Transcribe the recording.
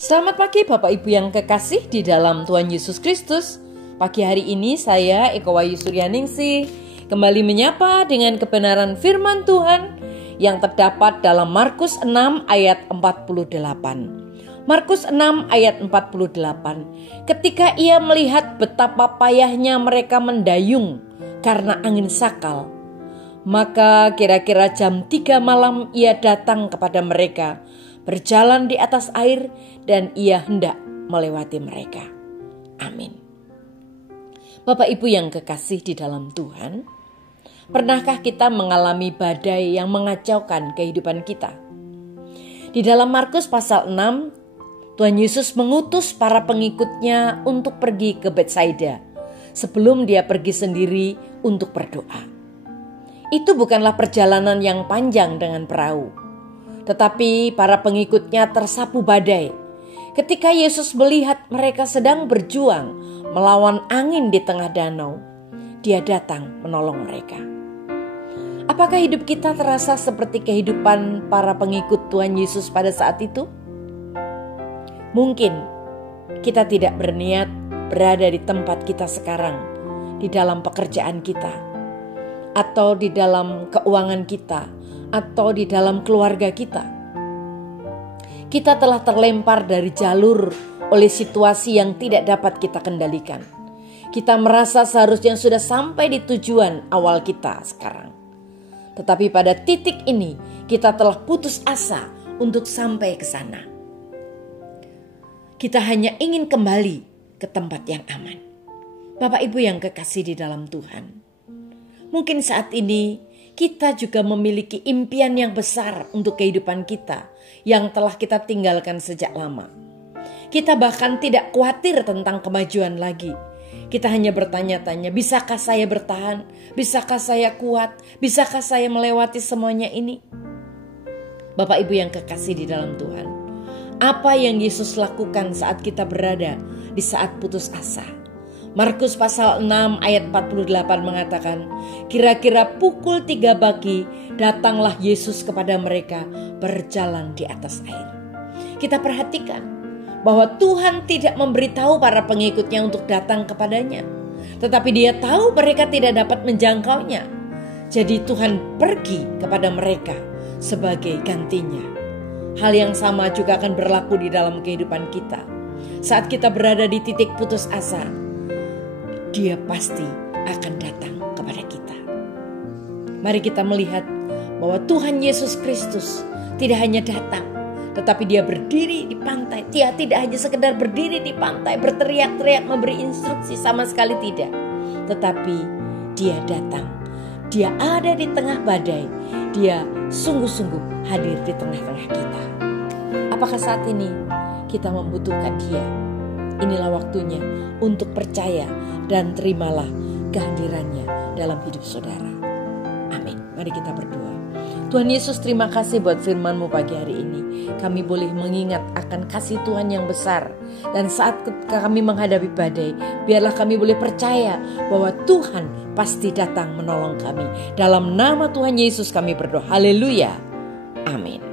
Selamat pagi Bapak Ibu yang kekasih di dalam Tuhan Yesus Kristus. Pagi hari ini saya Eko Wahyu Suryaningsih kembali menyapa dengan kebenaran firman Tuhan yang terdapat dalam Markus 6 ayat 48. Markus 6 ayat 48. Ketika ia melihat betapa payahnya mereka mendayung karena angin sakal, maka kira-kira jam 3 malam ia datang kepada mereka, berjalan di atas air, dan ia hendak melewati mereka. Amin. Bapak Ibu yang kekasih di dalam Tuhan, pernahkah kita mengalami badai yang mengacaukan kehidupan kita? Di dalam Markus pasal 6, Tuhan Yesus mengutus para pengikutnya untuk pergi ke Betsaida sebelum dia pergi sendiri untuk berdoa. Itu bukanlah perjalanan yang panjang dengan perahu, tetapi para pengikutnya tersapu badai. Ketika Yesus melihat mereka sedang berjuang melawan angin di tengah danau, dia datang menolong mereka. Apakah hidup kita terasa seperti kehidupan para pengikut Tuhan Yesus pada saat itu? Mungkin kita tidak berniat berada di tempat kita sekarang, di dalam pekerjaan kita, atau di dalam keuangan kita, atau di dalam keluarga kita. Kita telah terlempar dari jalur oleh situasi yang tidak dapat kita kendalikan. Kita merasa seharusnya sudah sampai di tujuan awal kita sekarang. Tetapi pada titik ini kita telah putus asa untuk sampai ke sana. Kita hanya ingin kembali ke tempat yang aman. Bapak Ibu yang kekasih di dalam Tuhan, mungkin saat ini kita juga memiliki impian yang besar untuk kehidupan kita yang telah kita tinggalkan sejak lama. Kita bahkan tidak khawatir tentang kemajuan lagi. Kita hanya bertanya-tanya, bisakah saya bertahan? Bisakah saya kuat? Bisakah saya melewati semuanya ini? Bapak Ibu yang kekasih di dalam Tuhan, apa yang Yesus lakukan saat kita berada di saat putus asa? Markus pasal 6 ayat 48 mengatakan, kira-kira pukul 3 pagi datanglah Yesus kepada mereka berjalan di atas air. Kita perhatikan bahwa Tuhan tidak memberitahu para pengikutnya untuk datang kepadanya, tetapi dia tahu mereka tidak dapat menjangkaunya. Jadi Tuhan pergi kepada mereka sebagai gantinya. Hal yang sama juga akan berlaku di dalam kehidupan kita. Saat kita berada di titik putus asa, Dia pasti akan datang kepada kita. Mari kita melihat bahwa Tuhan Yesus Kristus tidak hanya datang, tetapi dia berdiri di pantai. Dia tidak hanya sekedar berdiri di pantai, berteriak-teriak, memberi instruksi, sama sekali tidak. Tetapi dia datang. Dia ada di tengah badai. Dia sungguh-sungguh hadir di tengah-tengah kita. Apakah saat ini kita membutuhkan dia? Inilah waktunya untuk percaya dan terimalah kehadirannya dalam hidup saudara. Amin. Mari kita berdoa. Tuhan Yesus, terima kasih buat firman-Mu pagi hari ini. Kami boleh mengingat akan kasih Tuhan yang besar. Dan saat kami menghadapi badai, biarlah kami boleh percaya bahwa Tuhan pasti datang menolong kami. Dalam nama Tuhan Yesus kami berdoa. Haleluya. Amin.